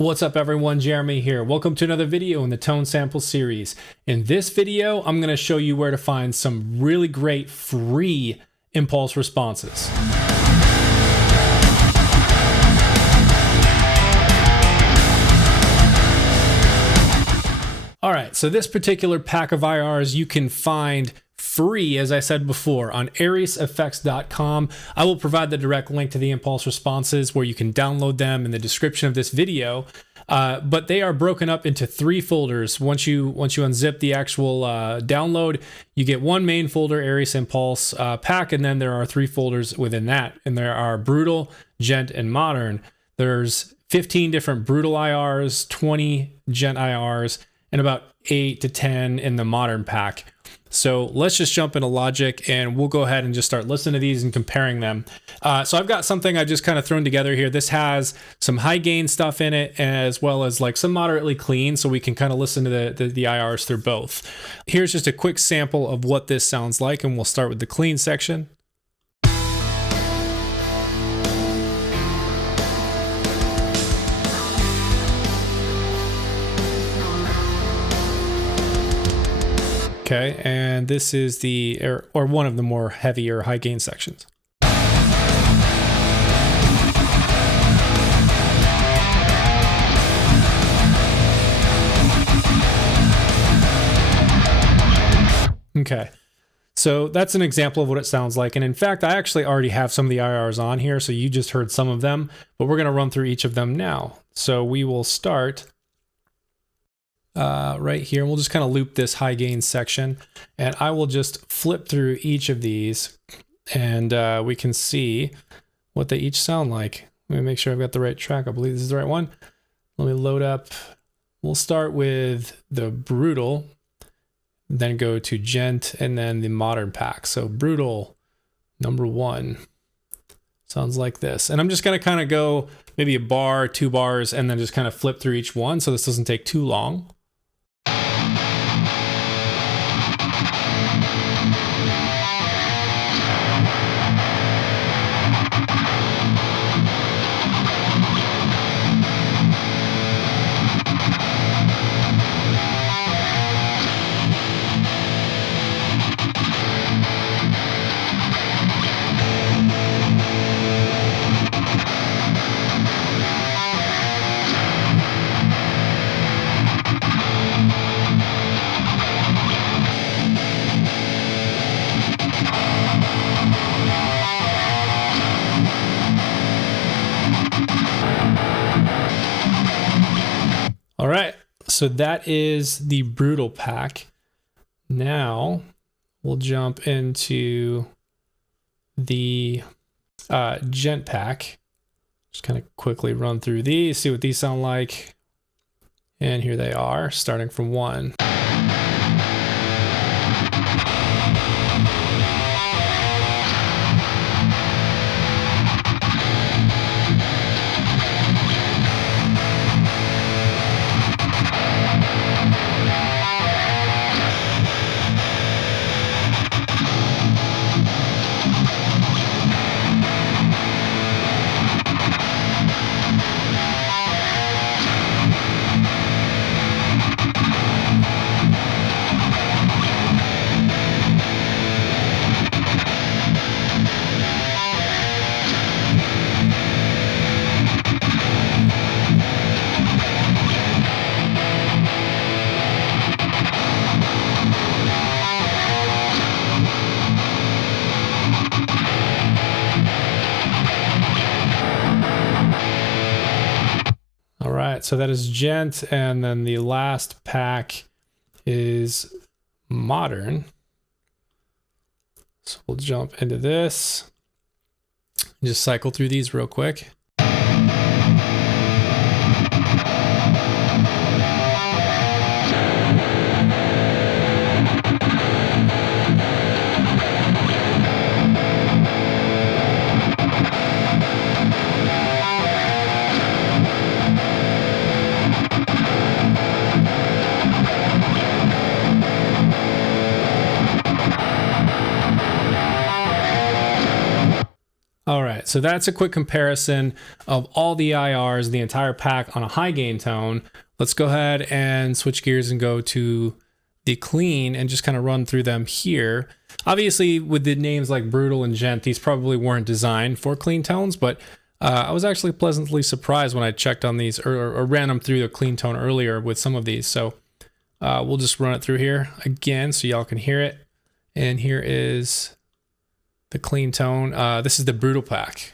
What's up everyone, Jeremy here. Welcome to another video in the Tone Sample series. In this video, I'm going to show you where to find some really great free impulse responses. All right, so this particular pack of IRs you can find free, as I said before, on AirisEffects.com. I will provide the direct link to the impulse responses where you can download them in the description of this video. But they are broken up into 3 folders. Once you unzip the actual download, you get one main folder, Airis Impulse pack, and then there are 3 folders within that. And there are Brutal, Gent, and Modern. There's 15 different Brutal IRs, 20 Gent IRs, and about 8 to 10 in the Modern pack. So let's just jump into Logic and we'll go ahead and just start listening to these and comparing them. So I've got something I've just kind of thrown together here. This has some high gain stuff in it as well as like some moderately clean, so we can kind of listen to the IRs through both. Here's just a quick sample of what this sounds like, and we'll start with the clean section. Okay, and this is the, or one of the more heavier high gain sections. Okay, so that's an example of what it sounds like. And in fact, I actually already have some of the IRs on here, so you just heard some of them, but we're gonna run through each of them now. So we will start right here, and we'll just kind of loop this high gain section, and I will just flip through each of these, and we can see what they each sound like. Let me make sure I've got the right track. I believe this is the right one. Let me load up. We'll start with the Brutal, then go to Gent, and then the Modern pack. So Brutal number 1 sounds like this, and I'm just going to kind of go maybe a bar, 2 bars, and then just kind of flip through each one so this doesn't take too long. All right, so that is the Brutal pack. Now we'll jump into the Gent pack. Just kind of quickly run through these, see what these sound like. And here they are, starting from 1. All right, so that is Gent, and then the last pack is Modern. So we'll jump into this. Just cycle through these real quick. so that's a quick comparison of all the IRs, the entire pack on a high gain tone. Let's go ahead and switch gears and go to the clean and just kind of run through them here. Obviously, with the names like Brutal and Gent, these probably weren't designed for clean tones, but I was actually pleasantly surprised when I checked on these or ran them through the clean tone earlier with some of these. So we'll just run it through here again so y'all can hear it. And here is the clean tone. This is the Brutal pack.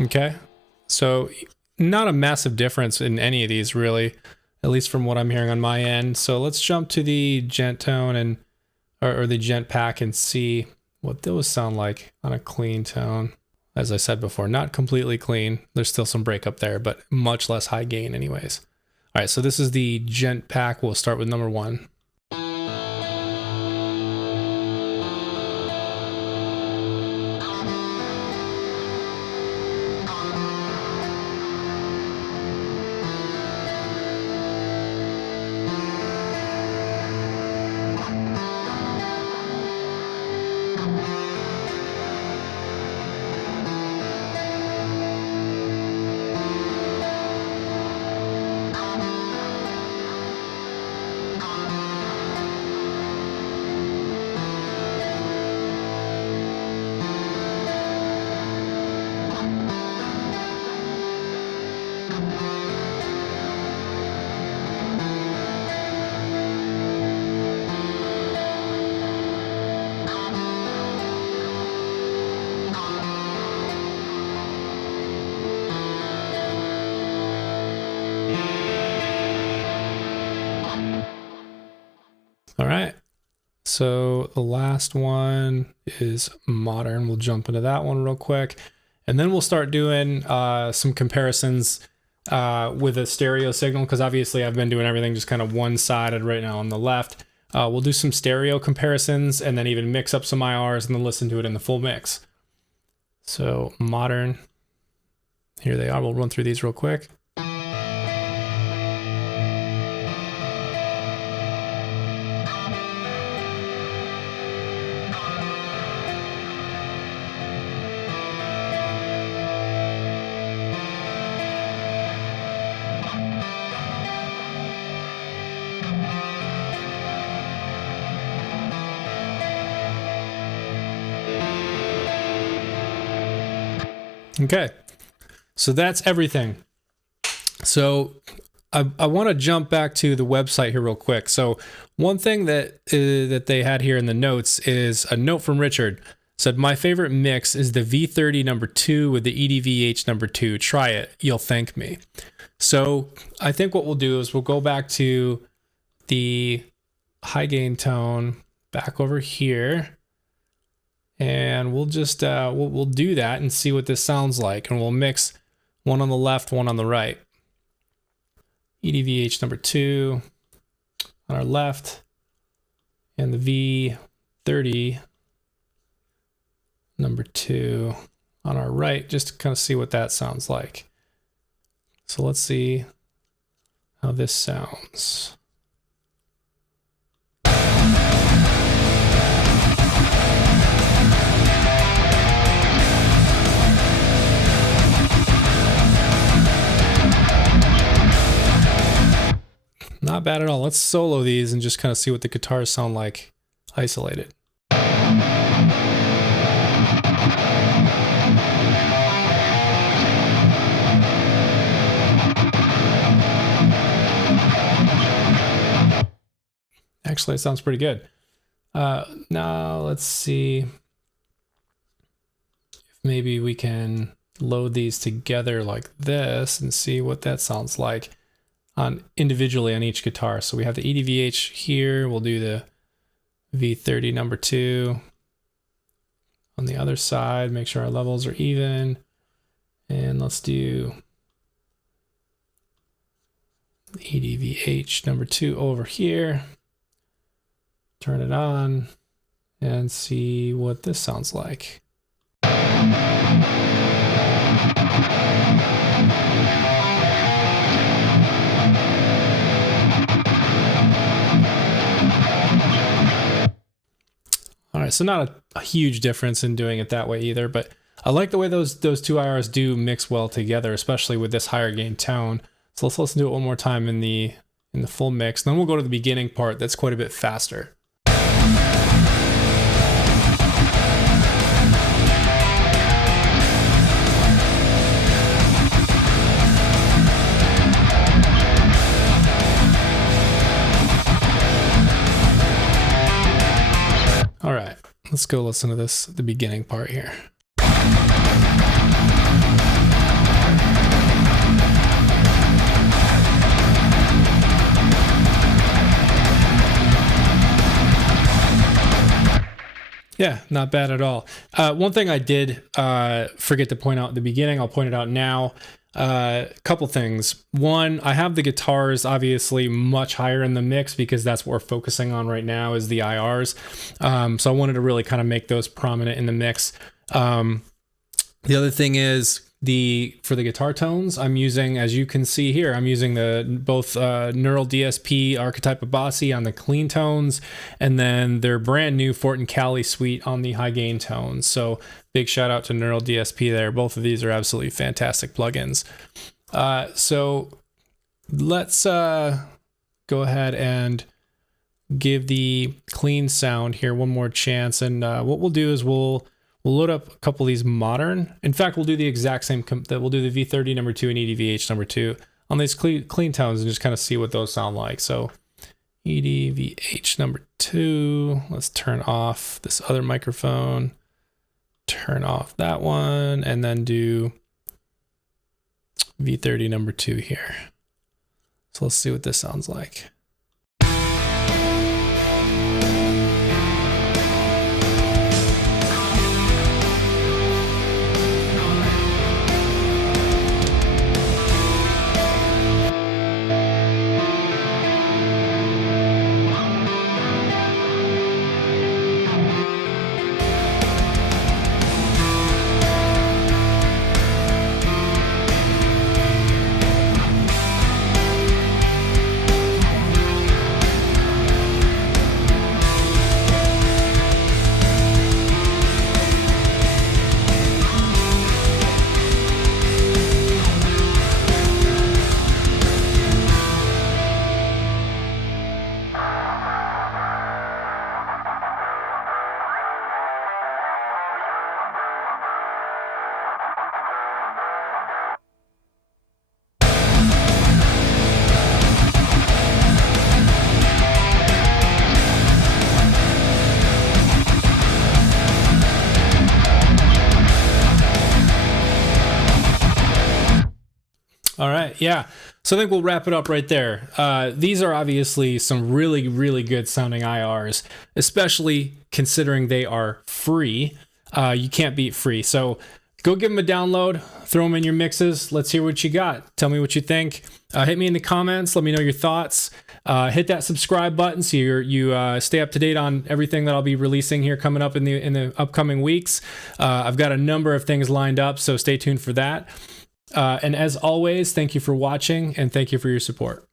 Okay, so not a massive difference in any of these really, at least from what I'm hearing on my end. So let's jump to the Gent tone and or the Gent pack and see what those sound like on a clean tone. As I said before, not completely clean. There's still some breakup there, but much less high gain anyways. All right, so this is the Gent pack. We'll start with number 1. All right, so the last one is Modern. We'll jump into that one real quick, and then we'll start doing some comparisons with a stereo signal, because obviously I've been doing everything just kind of one-sided right now on the left. We'll do some stereo comparisons and then even mix up some IRs and then listen to it in the full mix. So Modern, here they are. We'll run through these real quick. Okay, so that's everything. So I want to jump back to the website here real quick. So one thing that they had here in the notes is a note from Richard. Said, my favorite mix is the V30 number 2 with the EDVH number 2. Try it. You'll thank me. So I think what we'll do is we'll go back to the high gain tone back over here. And we'll just, we'll do that and see what this sounds like. And we'll mix one on the left, one on the right. EDVH number 2 on our left. And the V30 number 2 on our right, just to kind of see what that sounds like. So let's see how this sounds. Not bad at all. Let's solo these and just kind of see what the guitars sound like isolated. Actually, it sounds pretty good. Now let's see if maybe we can load these together like this and see what that sounds like on individually on each guitar. So we have the EDVH here. We'll do the V30 number 2 on the other side. Make sure our levels are even. And let's do EDVH number 2 over here. Turn it on and see what this sounds like. All right, so not a huge difference in doing it that way either, but I like the way those two IRs do mix well together, especially with this higher gain tone. So let's listen to it one more time in the full mix. Then we'll go to the beginning part that's quite a bit faster. All right, let's go listen to this, the beginning part here. Yeah, not bad at all. One thing I did forget to point out at the beginning, I'll point it out now. A couple things. One, I have the guitars obviously much higher in the mix because that's what we're focusing on right now is the IRs. So I wanted to really kind of make those prominent in the mix. The other thing is for the guitar tones, I'm using, as you can see here, I'm using both Neural DSP Archetype Abasi on the clean tones, and then their brand new Fortin Cali suite on the high gain tones. So big shout out to Neural DSP there. Both of these are absolutely fantastic plugins. So let's go ahead and give the clean sound here one more chance. And what we'll do is we'll load up a couple of these modern. In fact, we'll do the exact same, we'll do the V30 number 2 and EDVH number 2 on these clean tones and just kind of see what those sound like. So EDVH number 2, let's turn off this other microphone, turn off that one, and then do V30 number 2 here. So let's see what this sounds like. All right, yeah. So I think we'll wrap it up right there. These are obviously some really, really good sounding IRs, especially considering they are free. You can't beat free. So go give them a download, throw them in your mixes. Let's hear what you got. Tell me what you think. Hit me in the comments. Let me know your thoughts. Hit that subscribe button so you stay up to date on everything that I'll be releasing here coming up in the upcoming weeks. I've got a number of things lined up, so stay tuned for that. And as always, thank you for watching and thank you for your support.